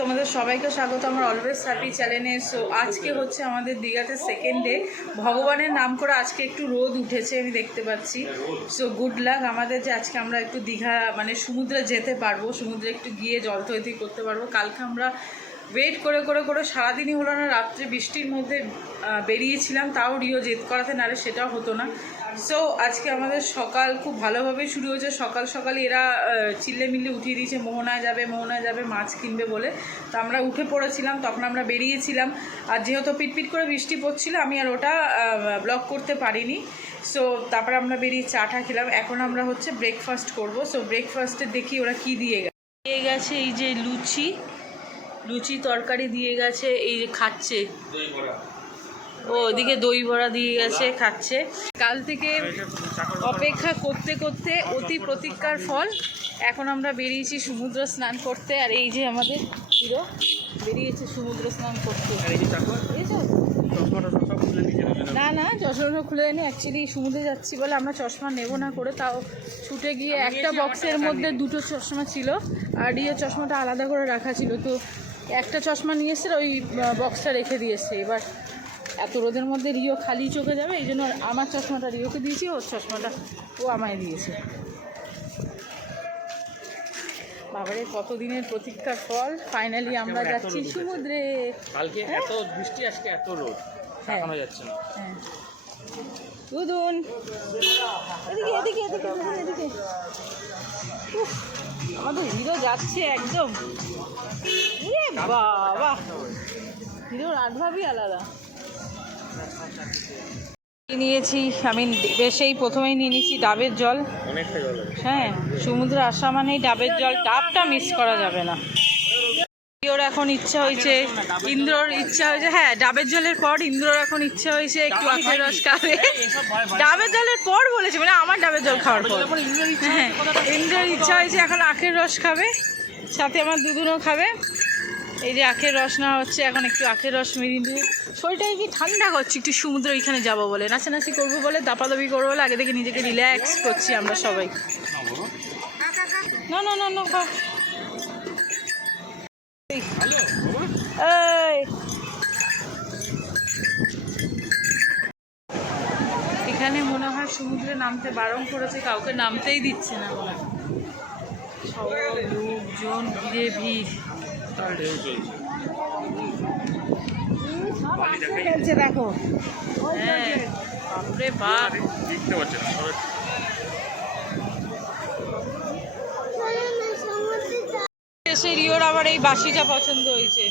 তোমাদের সবাইকে স্বাগত আমার অলওয়েজ হ্যাপি চ্যানেলে। সো আজকে হচ্ছে আমাদের দীঘাতে সেকেন্ড ডে। ভগবানের নাম করে আজকে একটু রোদ উঠেছে আমি দেখতে পাচ্ছি। সো গুড লাক আমাদের যে আজকে আমরা একটু দীঘা মানে সমুদ্রে যেতে পারবো, সমুদ্রে একটু গিয়ে জলথৈতি করতে পারবো। কালকে আমরা ওয়েট করে করে করে সারাদিনই হলো না, রাত্রে বৃষ্টির মধ্যে বেরিয়েছিলাম, তাও রিও জেদ করাতে নারে সেটাও হতো না। সো আজকে আমাদের সকাল খুব ভালোভাবেই শুরু হয়েছে। সকাল সকালই এরা চিল্লেমিল্লে উঠিয়ে দিয়েছে মোহনায় যাবে মাছ কিনবে বলে। তো আমরা উঠে পড়েছিলাম, তখন আমরা বেরিয়েছিলাম। আর যেহেতু পিটপিট করে বৃষ্টি পড়ছিল আমি আর ওটা ব্লক করতে পারিনি। সো তারপরে আমরা বেরিয়ে চাটা খেলাম। এখন আমরা হচ্ছে ব্রেকফাস্ট করব। সো ব্রেকফাস্টে দেখি ওরা কি দিয়ে গেছে। এই যে লুচি তরকারি দিয়ে গেছে, এই যে খাচ্ছে। ও ওদিকে দই বড়া দিয়ে গেছে, খাচ্ছে। কাল থেকে অপেক্ষা করতে করতে অতি প্রতীক্ষার ফল। এখন আমরা বেরিয়েছি সমুদ্র স্নান করতে। আর এই যে আমাদের হিরো বেরিয়েছে সমুদ্র স্নান করতে। না চশমা খুলে নি, অ্যাকচুয়ালি সমুদ্রে যাচ্ছি বলে আমরা চশমা নেব না করে, তাও ছুটে গিয়ে একটা বক্সের মধ্যে দুটো চশমা ছিল আর রিও চশমাটা আলাদা করে রাখা ছিল। তো একটা চশমা নিয়ে এসে ওই বক্সটা রেখে দিয়েছে। এবার এত রোদের মধ্যে রিও খালি চোখে যাবে, এই জন্য আমার চশমাটা রিওকে দিয়েছি, ওর চশমাটা ও আমায় দিয়েছে। বাবারে কতদিনের প্রতীক্ষার ফল, ফাইনালি আমরা যাচ্ছি সমুদ্রে। কালকে এত বৃষ্টি, আজকে এত রোদ, তাকানো যাচ্ছে না। হ্যাঁ দুদুন এদিকে আমাদের হিরো যাচ্ছে একদম। বাবা হিরোর আডভাবই আলাদা। নিয়েছি আমি বেশেই প্রথমেই নিয়ে নিয়েছি ডাবের জল। অনেকটা জল। হ্যাঁ, সমুদ্রে আসা মানেই ডাবের জল, ডাবটা মিস করা যাবে না। ওর এখন ইচ্ছা হয়েছে, ইন্দ্রর ইচ্ছা হয়েছে, হ্যাঁ ডাবের জলের পর ইন্দ্রর এখন ইচ্ছা হয়েছে একটু আখের রস খাবে। ডাবের জলের পর বলেছে, মানে আমার ডাবের জল খাওয়ার পর। হ্যাঁ, ইন্দ্রর ইচ্ছা হয়েছে এখন আখের রস খাবে, সাথে আমার দুদুনও খাবে। এই যে আখের রস নেওয়া হচ্ছে, এখন একটু আখের রস মেরিয়ে দিয়ে শরীরটাকে কি ঠান্ডা করছি, একটু সমুদ্র ওইখানে যাবো বলে, নাচানাচি করবো বলে, দাপাদাপি করবো বলে আগে থেকে নিজেকে রিল্যাক্স করছি আমরা সবাই। না এখানে মনে হয় সমুদ্রে নামতে বারণ করেছে, কাউকে নামতেই দিচ্ছে না। সব লোকজন ঘিরে ভিড়। দেখো হ্যাঁ বাপরে বাপ, এসে রিওর আবার এই বাসিটা পছন্দ হয়েছে।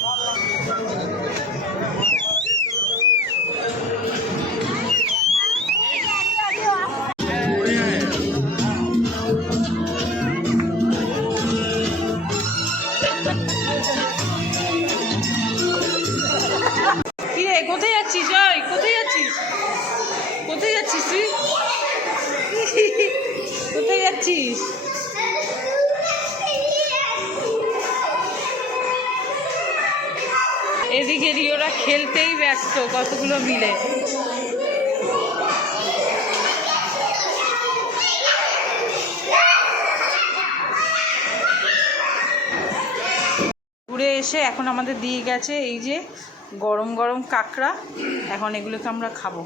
কিরে কোথায় যাচ্ছিস? ওই কোথায় যাচ্ছিস তুই? কোথায় যাচ্ছিস? এদিকে রিওরা খেলতেই ব্যস্ত কতগুলো মিলে। ঘুরে এসে এখন আমাদের দিয়ে গেছে এই যে গরম গরম কাঁকড়া। এখন এগুলোকে আমরা খাবো।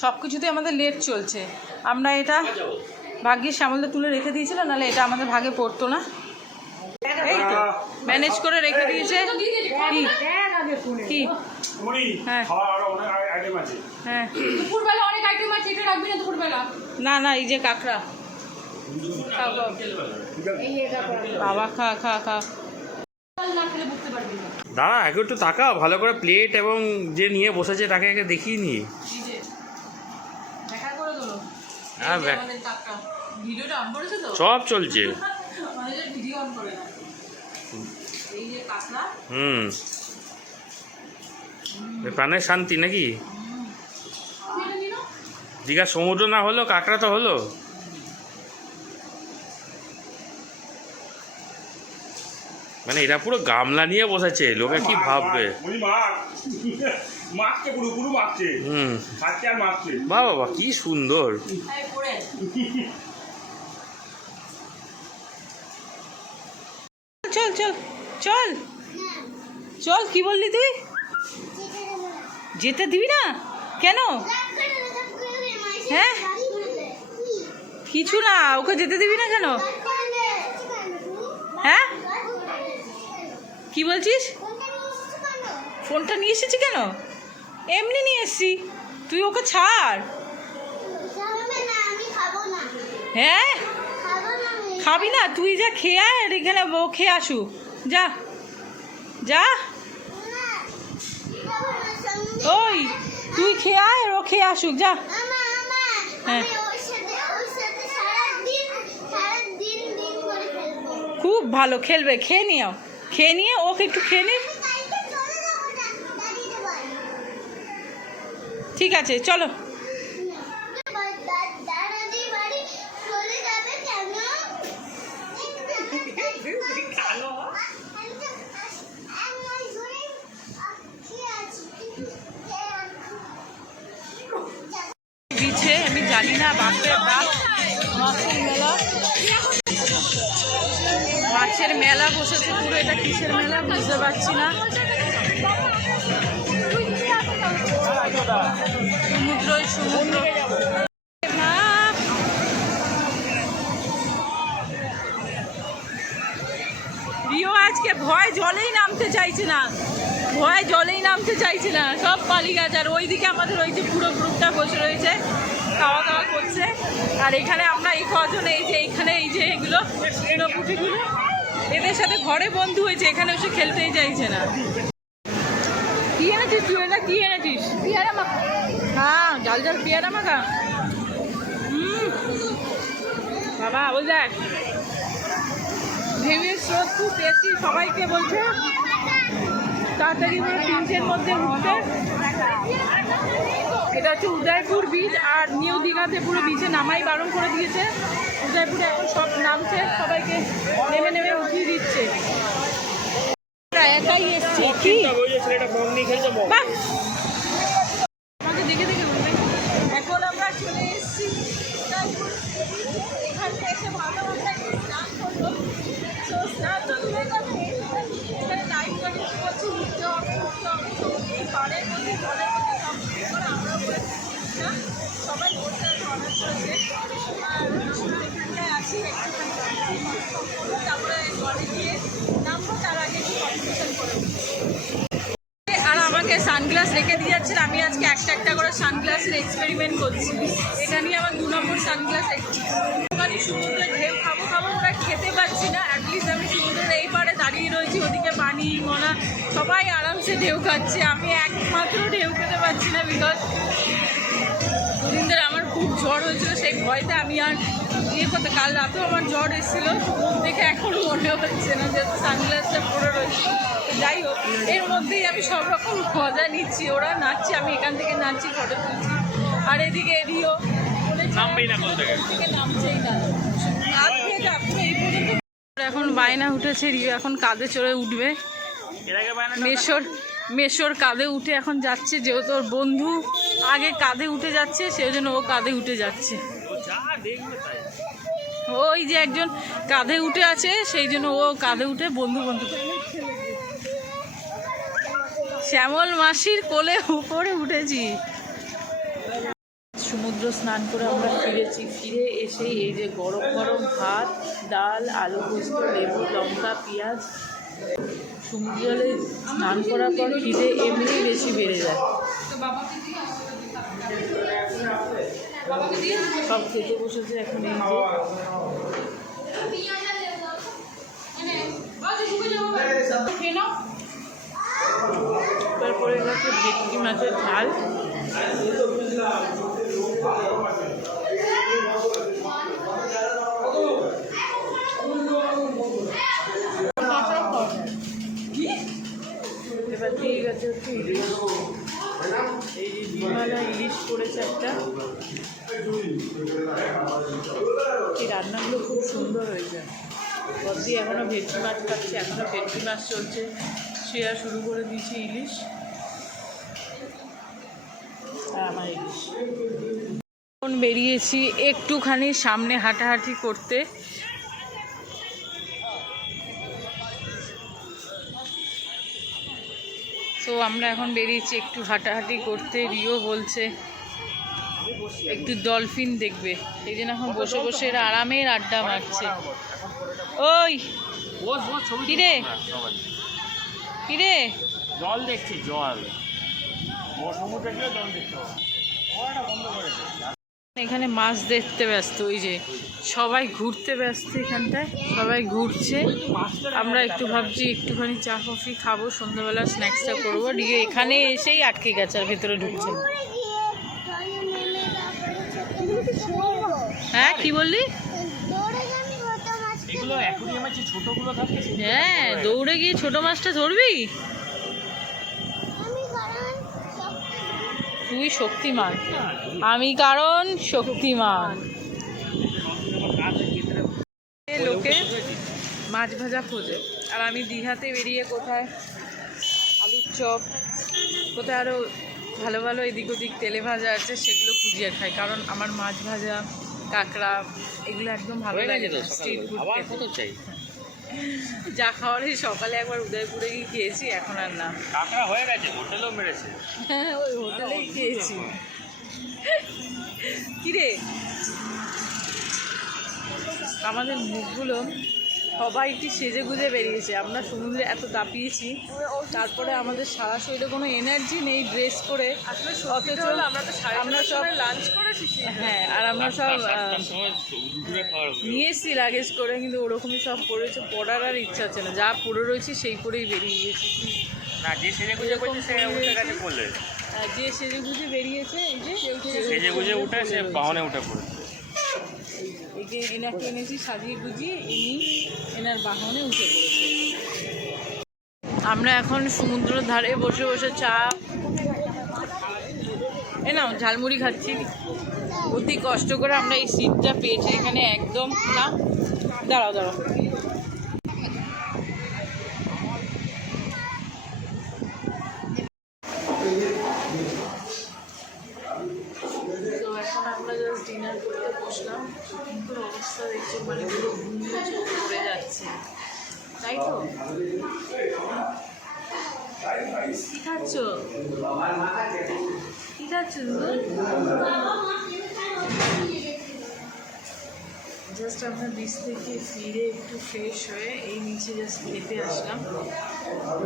সব কিছুতে আমাদের লেট চলছে। আমরা এটা ভাগ্যে শ্যামলদা তুলে রেখে দিয়েছিল, নাহলে এটা আমাদের ভাগে পড়তো না। এই তো ম্যানেজ করে রেখে দিয়েছে। কি হ্যাঁ হ্যাঁ না এই যে কাঁকড়া বাবা খা দাঁড়া একটু তাকা ভালো করে, প্লেট এবং যে নিয়ে বসেছে তাকে দেখিয়ে নি। হ্যাঁ সব চলছে। প্রাণের শান্তি নাকি? দীঘা সমুদ্র না হলো কাঁকড়া তো হলো। মানে এরা পুরো গামলা নিয়ে বসেছে, লোকে কি ভাববে। বাবা কি সুন্দর। চল চল চল চল, কি বললি তুই? যেতে দিবি না কেন? হ্যাঁ কিছু না, ওকে যেতে দিবি না কেন? হ্যাঁ কি বলছিস? ফোনটা নিয়ে এসেছি কেন? এমনি নিয়ে এসছি, তুই ওকে ছাড়। হ্যাঁ খাবি না তুই, যা খেয়ে আয়, আর এখানে ও খেয়ে আসুক, যা যা। ওই তুই খেয়ে আয় আর ও খেয়ে আসুক, যা। হ্যাঁ খুব ভালো খেলবে, খেয়ে নিও, খেয়ে নিয়ে ওকে একটু খেয়ে নি। ঠিক আছে চলো। দিচ্ছে আমি জানি না, বাপরে বাপ, মাছের মেলা, মাছের মেলা বসেছে পুরো। এটা কিসের মেলা বুঝতে পারছি না। সমুদ্রই সমুদ্র। রিও আজকে ভয় জলেই নামতে চাইছে না, ভয় জলেই নামতে চাইছে না, সব পালিয়ে গেছে। আর ওইদিকে আমাদের ওই যে পুরো গ্রুপটা বসে রয়েছে, খাওয়া দাওয়া করছে। আর এখানে আমরা এই কজন, এই যে এইখানে এই যে এগুলো পুঁটিগুলো, এদের সাথে ঘরে বন্ধু হয়েছে, এখানে এসে খেলতেই চাইছে না। কি এনেছিস তুই? এটা কি এনেছিস? পেয়ারা মাখা। হ্যাঁ জাল জাল পেয়ারা মাখা। বাবা ওই দেখ, ঢেউয়ের স্রোত খুব বেশি, সবাইকে বলছে তাড়াতাড়ি করে 3টের মধ্যে উঠতে। এটা হচ্ছে উদয়পুর বিচ, আর নিউ দীঘাতে পুরো বিচে নামাই বারণ করে দিয়েছে। উদয়পুরে এখন সব নামছে, সবাইকে নেমে নেমে উঠিয়ে দিচ্ছে। একাই এসছে কি বাহ, আমাকে দেখে দেখে বলবে। এখন আমরা চলে এসেছি এখানে, এসে ভালো আমরা স্নান করবো। তো স্নান তো দূরের কথা, এখানে লাইট গাড়ি করছি, উঠতে হবে উঠতে হবে, এই পাড়ের মধ্যে জলের মধ্যে আমরা সবাই বসে অর্ডার করেছে। আর আমরা এখানটায় আছি একটুখানি, তারপরে জলে গিয়ে নামবো, তার আগে একটু কম্পিটিশন করে। আর আমাকে সানগ্লাস রেখে দিয়ে যাচ্ছেন, আমি আজকে একটা একটা করে সানগ্লাসের এক্সপেরিমেন্ট করছি। এটা নিয়ে আমার 2 নম্বর সানগ্লাস। ওখানে সমুদ্রের ঢেউ খাবো খাবো, ওরা খেতে পারছি না। অ্যাটলিস্ট আমি সমুদ্রের এই পাড়ে দাঁড়িয়ে রয়েছি, ওদিকে পানি মনা সবাই আরামসে ঢেউ খাচ্ছে, আমি একমাত্র ঢেউ খেতে পারছি না। বিকজ দুদিন ধরে আমার খুব জ্বর হয়েছিল, সেই ভয়তে আমি আর ইয়ে করতে, কাল রাতেও আমার জ্বর এসেছিলো, মুখ দেখে এখনও মনে হচ্ছে না যেহেতু সানগ্লাসটা পরে রয়েছে। যাই হোক, এর মধ্যেই আমি সব রকম মজা নিচ্ছি, ওরা নাচছে, আমি এখান থেকে নাচছি, ফটো তুলছি। আর এদিকে রিও থেকে নামছেই না, এই পর্যন্ত। এখন বায়না উঠেছে, রিও এখন কাঁধে চড়ে উঠবে, মেশোর কাঁধে উঠে এখন যাচ্ছে। যেহেতু ওর বন্ধু আগে কাঁধে উঠে যাচ্ছে, সেই জন্য ও কাঁধে উঠে যাচ্ছে। ওই যে একজন কাঁধে উঠে আছে, সেই জন্য ও কাঁধে উঠে বন্ধু বন্ধু। শ্যামল মাসির কোলে উপরে উঠেছি। সমুদ্র স্নান করে আমরা ফিরেছি, ফিরে এসে এই যে গরম গরম ভাত, ডাল, আলু পোস্ত, লেবু, লঙ্কা, পেঁয়াজ। সমুদ্র জলে স্নান করার পর খিদে এমনি বেশি বেড়ে যায়। সব খেতে বসেছে এখন। এই যে তারপরে গেছে ভেটকি মাছের ঝাল, এবার দিয়ে গেছে হচ্ছে ইলিশ। এই যে ডিমালা ইলিশ করেছে একটা। এই রান্নাগুলো খুব সুন্দর হয়েছে। বদ্দি এখনও ভেটকি মাছ খাচ্ছে, এখনও ভেটকি মাছ চলছে। শ্রেয়া শুরু করে দিয়েছে ইলিশ, আর আমার ইলিশ। এখন বেরিয়েছি একটুখানি সামনে হাঁটাহাঁটি করতে। তো আমরা এখন বেরিয়েছি একটু হাঁটাহাঁটি করতে। রিও বলছে একটু ডলফিন দেখবে, এই জন্য এখন বসে বসে এরা আরামের আড্ডা মারছে। ওই কিরে কিরে, জল দেখছি, জল সমুদ্রে জল দেখতে হবে। এখানে মাছ দেখতে ব্যস্ত, ওই যে সবাই ঘুরতে ব্যস্ত, এখানটায় সবাই ঘুরছে। আমরা একটু ভাবছি একটুখানি চা কফি খাবো, সন্ধ্যাবেলা স্ন্যাক্সটা করবো। দিয়ে এখানে এসেই আটকে গেছে, আর ভেতরে ঢুকছে না। হ্যাঁ কি বললি? হ্যাঁ দৌড়ে গিয়ে ছোট মাছটা ধরবি? তুই শক্তিমান, আমি কারণ শক্তিমান। লোকে মাছ ভাজা খোঁজে, আর আমি দীঘাতে বেরিয়ে কোথায় আলুর চপ, কোথায় আরও ভালো ভালো এদিক ওদিক তেলে ভাজা আছে সেগুলো খুঁজিয়ে খাই, কারণ আমার মাছ ভাজা কাঁকড়া এগুলো একদম ভালো লাগে না। স্ট্রিট ফুড চাই যা খাওয়ার, এই সকালে একবার উদয়পুরে গিয়ে খেয়েছি, এখন আর না। কাঁকড়া হয়ে গেছে, হোটেলেও মেরেছে। হ্যাঁ ওই হোটেলেই খেয়েছি। কিরে আমাদের মুখগুলো সবাই কি সেজে গুজে বেরিয়েছে। আমরা সমুদ্রে এত তাপিয়েছি, তারপরে আমাদের সারা শরীরে কোনো এনার্জি নেই ড্রেস করে, অথচ আমরা সব লাঞ্চ করেছি। হ্যাঁ আর আমরা সব নিয়ে এসেছি লাগেজ করে, কিন্তু ওরকমই সব পরেছে, পড়ার আর ইচ্ছা হচ্ছে না। যা পরে রয়েছে সেই পরেই বেরিয়ে গেছি। না যে সেজে গুজে করছে সে উঠে গেছে পড়লে, যে সেজে গুজে বেরিয়েছে এই যে সেজে গুজে উঠে সে বাহনে উঠে পড়ে। একে এনাকে এনেছি সাজিয়ে গুজিয়ে, ইনি এনার বাহনে উঠে পড়েছে। আমরা এখন সমুদ্রের ধারে বসে বসে চা নাও ঝালমুড়ি খাচ্ছি। অতি কষ্ট করে আমরা এই সিটটা পেয়েছি এখানে, একদম না দাঁড়াও দাঁড়াও। তো এখন আমরা জাস্ট ডিনার করতে বসলাম। কিন্তু অবস্থা দেখছি মানে পুরো ঘুমিয়ে চোখ পড়ে যাচ্ছে, তাই তো? কি খাচ্ছ কি খাচ্ছ? জাস্ট আমরা বিচ থেকে ফিরে একটু ফ্রেশ হয়ে এই নিচে জাস্ট খেতে আসলাম।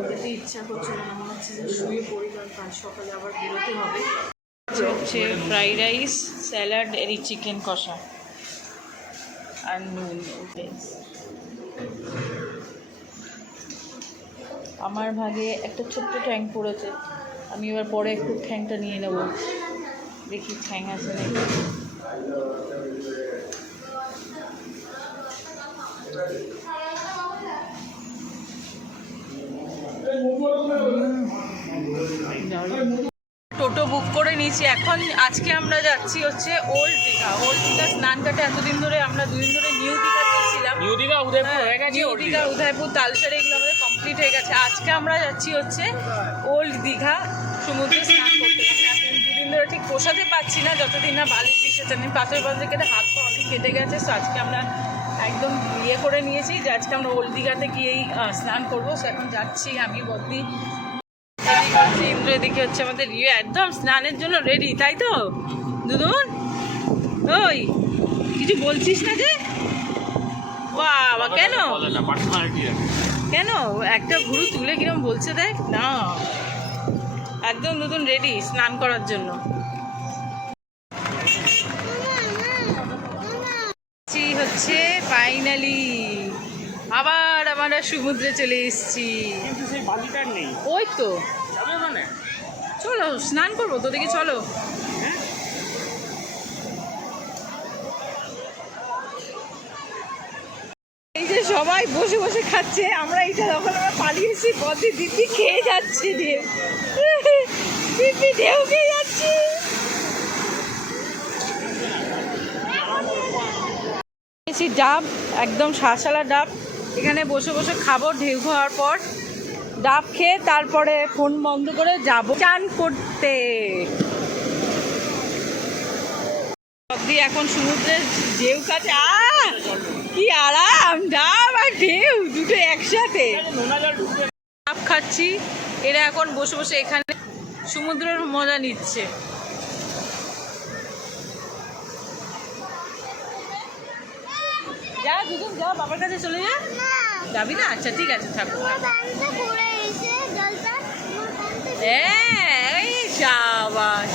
খেতে ইচ্ছা করছিল না, মনে হচ্ছে যে শুয়ে পড়ি, কারণ কাল সকালে আবার বেরোতে হবে। হচ্ছে ফ্রাইড রাইস, স্যালাড, এর চিকেন কষা আর নুন। আমার ভাগে একটা ছোট্ট ঠ্যাং পড়েছে, আমি এবার পরে একটু ঠ্যাংটা নিয়ে নেব, দেখি ঠ্যাং আছে নাকি। টোটো বুক করে নিয়েছি এখন। আজকে আমরা যাচ্ছি হচ্ছে ওল্ড দীঘা। ওল্ড দীঘা স্নান কাটে এতদিন ধরে আমরা দুদিন ধরে নিউ দীঘা গেছিলাম। নিউ দীঘা উদয়পুর হয়ে গেছে, নিউ দীঘা উদয়পুর তালসারি এগুলো আমাদের কমপ্লিট হয়ে গেছে। আজকে আমরা যাচ্ছি হচ্ছে ওল্ড দীঘা সমুদ্রে স্নান করতে। দুদিন ধরে ঠিক পোষাতে পারছি না, যতদিন না বালির দিকে জানি পাথর পাথর কেটে হাত পা অনেক কেটে গেছে। সো আজকে আমরা একদম ইয়ে করে নিয়েছি যে আজকে আমরা ওল্ড দীঘাতে গিয়েই স্নান করবো। সো এখন যাচ্ছি আমি বদ্দি, ইন্দ্র এদিকে হচ্ছে আমাদের রিও, একদম স্নানের জন্য রেডি, তাই তো দুদুন? ওই কিছু বলছিস না যে? বাবা কেন কেন একটা ঘুরু তুলে কিরম বলছে দেখ না, একদম নতুন রেডি স্নান করার জন্য। হচ্ছে ফাইনালি আবার আমরা সমুদ্রে চলে এসেছি। ওই তো চলো স্নান করবো তো, দেখি চলো। এই যে সবাই বসে বসে খাচ্ছে, আমরা এইটা যখন আমরা পালিয়েছি বদি দিদি খেয়ে যাচ্ছে, ঢেউ দিদি ঢেউ খেয়ে যাচ্ছি। ডাব একদম শাঁসালা ডাব, এখানে বসে বসে খাবো ঢেউ খাওয়ার পর। ডাব খেয়ে তারপরে ফোন বন্ধ করে যাবো চান করতে। এখন সমুদ্রের ঢেউ কাছে, কি আরাম, ডাব আর ঢেউ দুটো একসাথে। ডাব খাচ্ছি, এরা এখন বসে বসে এখানে সমুদ্রের মজা নিচ্ছে। যা দুজন যা, বাবার কাছে চলে যা। যাবি না? আচ্ছা ঠিক আছে, থাকো। এই শাবাশ,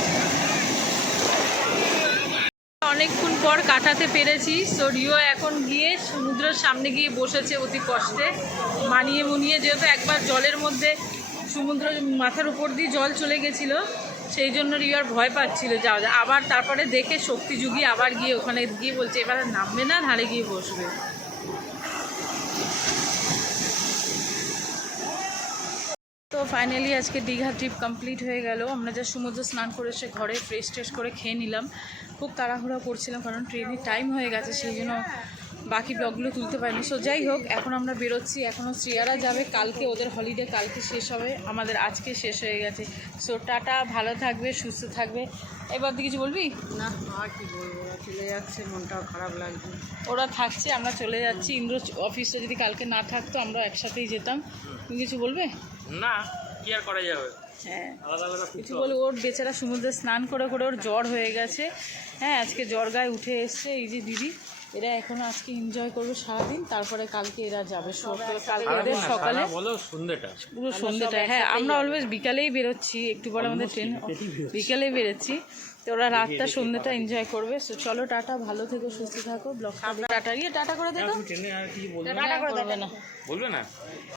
অনেকক্ষণ পর কাটাতে পেরেছি। সো রিও এখন গিয়ে সমুদ্রের সামনে গিয়ে বসেছে অতি কষ্টে, মানিয়ে মুনিয়ে, যেহেতু একবার জলের মধ্যে সমুদ্র মাথার উপর দিয়ে জল চলে গেছিলো, সেই জন্য রিও আর ভয় পাচ্ছিল যাওয়া যায়। আবার তারপরে দেখে শক্তি জুগিয়ে আবার গিয়ে ওখানে গিয়ে বলছে এবার আর নামবে না, ধারে গিয়ে বসবে। তো ফাইনালি আজকে দীঘা ট্রিপ কমপ্লিট হয়ে গেল। আমরা যা সমুদ্র স্নান করে এসে ঘরে ফ্রেশ ট্রেশ করে খেয়ে নিলাম। খুব তাড়াহুড়া করছিলাম কারণ ট্রেনের টাইম হয়ে গেছে, সেই জন্য বাকি ব্লগগুলো তুলতে পারিনি। সো যাই হোক, এখন আমরা বেরোচ্ছি। এখনও শ্রেয়ারা যাবে, কালকে ওদের হলিডে, কালকে শেষ হবে, আমাদের আজকে শেষ হয়ে গেছে। সো টাটা, ভালো থাকবে, সুস্থ থাকবে। এবার তুই কিছু বলবি? না, আর কি বলবো, ওরা চলে যাচ্ছে, মনটাও খারাপ লাগছে। ওরা থাকছে, আমরা চলে যাচ্ছি। ইন্দ্র অফিসটা যদি কালকে না থাকতো আমরা একসাথেই যেতাম। তুমি কিছু বলবে? না, কি আর করা যাবে। হ্যাঁ, আলাদা আলাদা কিছু বলে, ওর বেচারা সমুদ্রে স্নান করে করে ওর জ্বর হয়ে গেছে। হ্যাঁ, আজকে জ্বর গায়ে উঠে এসছে। এই যে দিদি, এরা এখনো আজকে এনজয় করবে সারাদিন, তারপরে কালকে এরা যাবে। কালকে এদের সকালে বলো সন্ধ্যেটা, পুরো সন্ধ্যেটা। হ্যাঁ, আমরা অলওয়েজ বিকালেই বেরোচ্ছি, একটু পরে আমাদের ট্রেন, বিকালেই বেরোচ্ছি। তো ওরা রাতটা সন্ধ্যেটা এনজয় করবে। সো চলো টাটা, ভালো থেকো, সুস্থ থাকো। ব্লগটা টাটা, টাটা করে দেখো। ট্রেনে আর কিছু টাটা করে দেবে না, বলবে না।